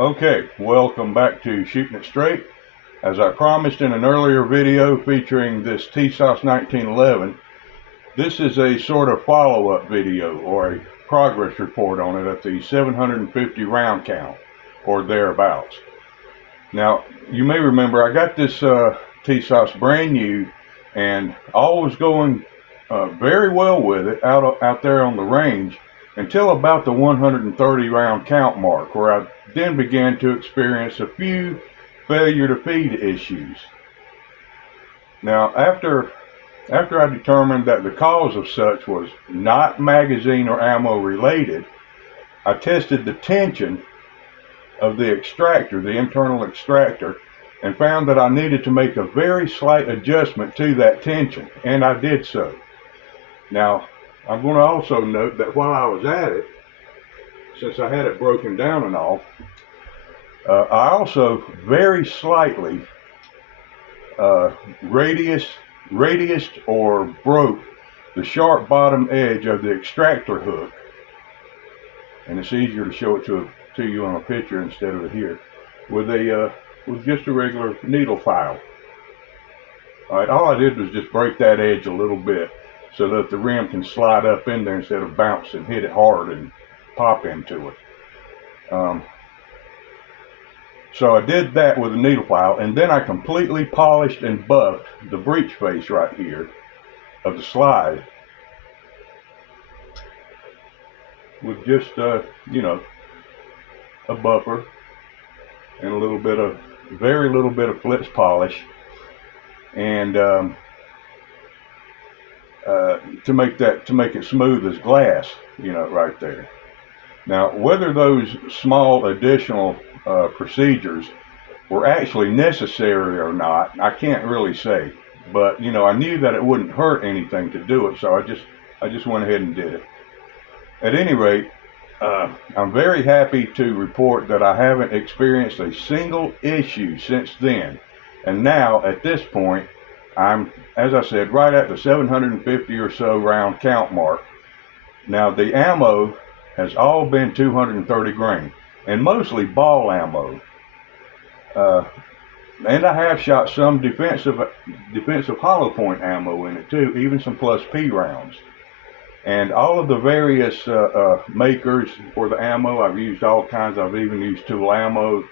Okay, welcome back to Shooting It Straight. As I promised in an earlier video featuring this Tisas 1911, this is a sort of follow-up video or a progress report on it at the 750 round count or thereabouts. Now, you may remember I got this Tisas brand new and all was going very well with it out there on the range until about the 130 round count mark, where I then began to experience a few failure to feed issues. Now, after I determined that the cause of such was not magazine or ammo related, I tested the tension of the extractor, the internal extractor, and found that I needed to make a very slight adjustment to that tension, and I did so. Now, I'm going to also note that while I was at it, since I had it broken down and all, I also very slightly radiused or broke the sharp bottom edge of the extractor hook, and it's easier to show it to you on a picture instead of here, with just a regular needle file. All right, all I did was just break that edge a little bit so that the rim can slide up in there instead of bounce and hit it hard and pop into it. So I did that with a needle file, and then I completely polished and buffed the breech face right here of the slide with just you know, a buffer and very little bit of flitz polish, and to make it smooth as glass, you know, right there. Now, whether those small additional procedures were actually necessary or not, I can't really say. But you know, I knew that it wouldn't hurt anything to do it, so I just went ahead and did it. At any rate, I'm very happy to report that I haven't experienced a single issue since then. And now, at this point, I'm, as I said, right at the 750 or so round count mark. Now, the ammo has all been 230 grain, and mostly ball ammo. And I have shot some defensive hollow point ammo in it too, even some plus P rounds. And all of the various makers for the ammo, I've used all kinds. I've even used tool ammo,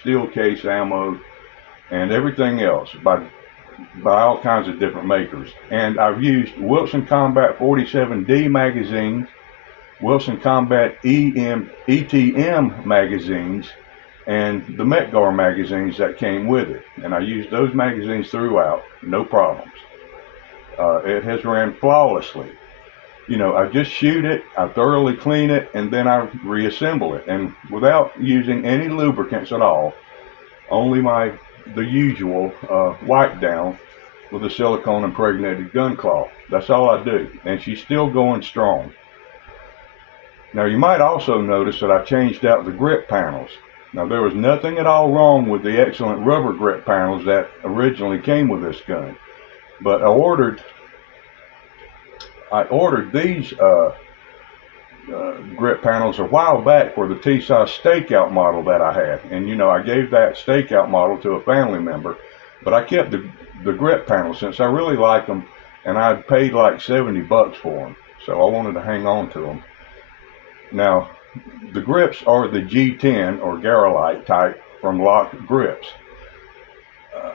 steel case ammo, and everything else by all kinds of different makers. And I've used Wilson Combat 47D magazines, Wilson Combat ETM magazines, and the Metgar magazines that came with it. And I used those magazines throughout, no problems. It has ran flawlessly. You know, I just shoot it, I thoroughly clean it, and then I reassemble it, and without using any lubricants at all, only the usual wipe down with a silicone impregnated gun cloth. That's all I do, and she's still going strong. Now, you might also notice that I changed out the grip panels. Now, there was nothing at all wrong with the excellent rubber grip panels that originally came with this gun, but I ordered these grip panels a while back for the Tisas stakeout model that I had, and you know, I gave that stakeout model to a family member, but I kept the grip panels since I really like them, and I'd paid like 70 bucks for them, so I wanted to hang on to them. Now, the grips are the G10 or Garolite type from Lock Grips.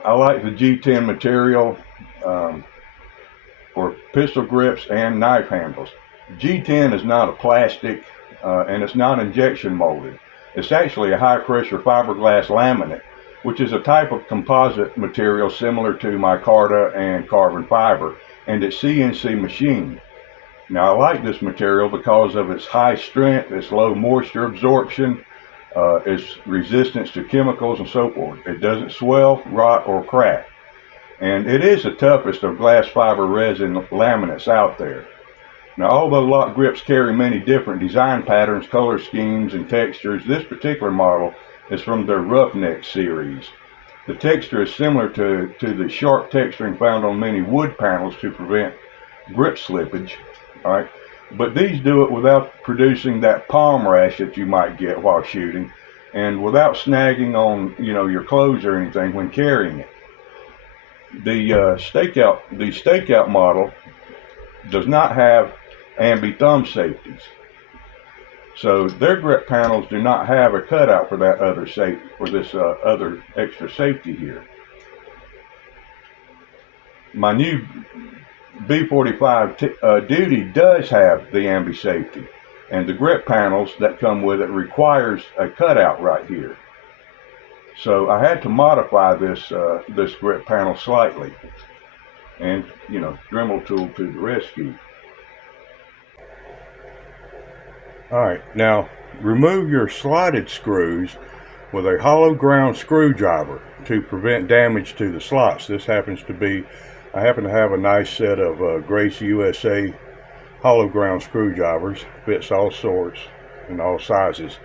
I like the G10 material for pistol grips and knife handles. G10 is not a plastic and it's not injection molded. It's actually a high pressure fiberglass laminate, which is a type of composite material similar to micarta and carbon fiber, and it's CNC machined. Now, I like this material because of its high strength, its low moisture absorption, its resistance to chemicals and so forth. It doesn't swell, rot, or crack. And it is the toughest of glass fiber resin laminates out there. Now, although Lock Grips carry many different design patterns, color schemes, and textures, this particular model is from their Roughneck series. The texture is similar to the sharp texturing found on many wood panels to prevent grip slippage. All right, but these do it without producing that palm rash that you might get while shooting, and without snagging on, you know, your clothes or anything when carrying it. The stakeout model does not have ambi thumb safeties, so their grip panels do not have a cutout for that other safety, for this other extra safety here. My new B45 Duty does have the ambi safety, and the grip panels that come with it requires a cutout right here. So I had to modify this this grip panel slightly, and, you know, Dremel tool to the rescue. All right, now remove your slotted screws with a hollow ground screwdriver to prevent damage to the slots. This happens to be, I happen to have a nice set of Grace USA hollow ground screwdrivers, fits all sorts and all sizes.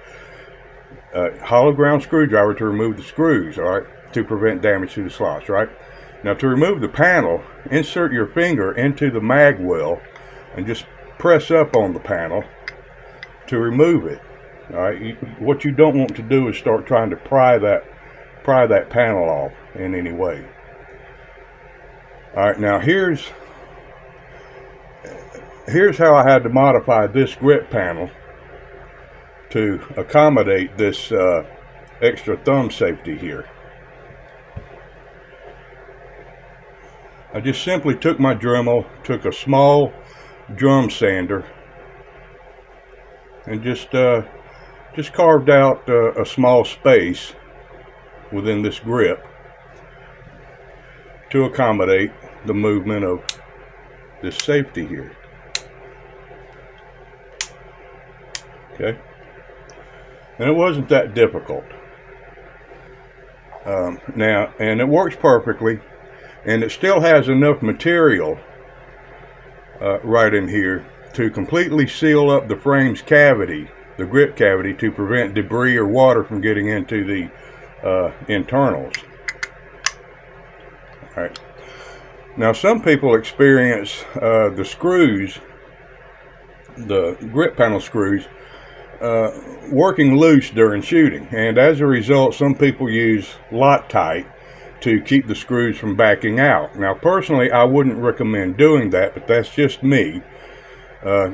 Hollow ground screwdriver to remove the screws, all right, to prevent damage to the slots, right? Now to remove the panel, insert your finger into the mag well and just press up on the panel to remove it. All right, what you don't want to do is start trying to pry that panel off in any way. All right, now here's how I had to modify this grip panel to accommodate this extra thumb safety here. I just simply took my Dremel, took a small drum sander, and just carved out a small space within this grip to accommodate the movement of this safety here. Okay, and it wasn't that difficult. Now, and it works perfectly, and it still has enough material right in here to completely seal up the frame's cavity, the grip cavity, to prevent debris or water from getting into the internals. All right. Now, some people experience the screws, the grip panel screws, working loose during shooting, and as a result, some people use Loctite to keep the screws from backing out. Now, personally, I wouldn't recommend doing that, but that's just me.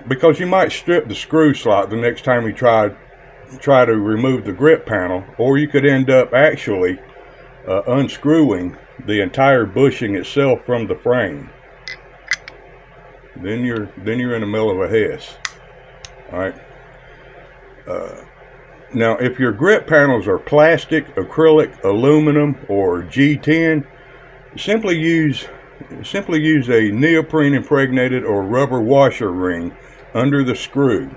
Because you might strip the screw slot the next time you try to remove the grip panel, or you could end up actually unscrewing the entire bushing itself from the frame. Then you're in the middle of a mess. All right. Now, if your grip panels are plastic, acrylic, aluminum, or G10, simply use a neoprene impregnated or rubber washer ring under the screw.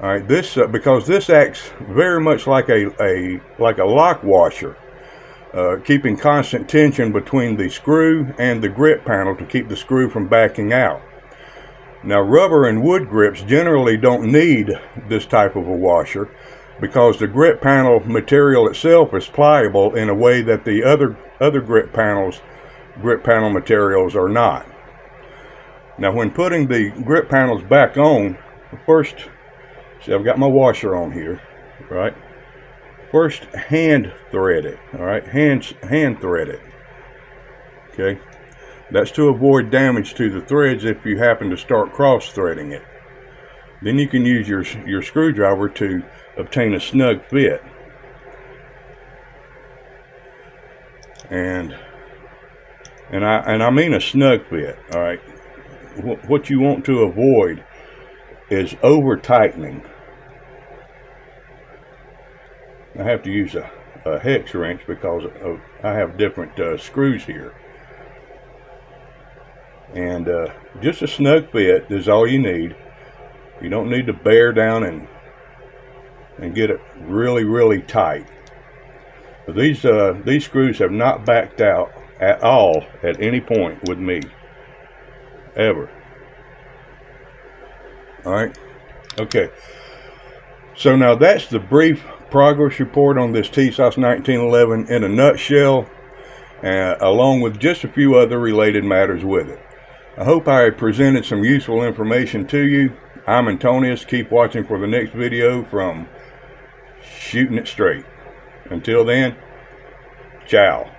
All right, this because this acts very much like a lock washer, keeping constant tension between the screw and the grip panel to keep the screw from backing out. Now, rubber and wood grips generally don't need this type of a washer because the grip panel material itself is pliable in a way that the other grip panel materials are not. Now, when putting the grip panels back on, first, see, I've got my washer on here, right? First, hand thread it, all right? Hand thread it, okay? That's to avoid damage to the threads if you happen to start cross threading it. Then you can use your screwdriver to obtain a snug fit. And I mean a snug fit, all right? What you want to avoid is over tightening. I have to use a hex wrench because I have different screws here. And just a snug fit is all you need. You don't need to bear down and get it really, really tight. But these screws have not backed out at all at any point with me, ever. All right, okay. So now that's the brief progress report on this Tisas 1911 in a nutshell, along with just a few other related matters with it. I hope I presented some useful information to you. I'm Antonius. Keep watching for the next video from shooting it straight. Until then, ciao.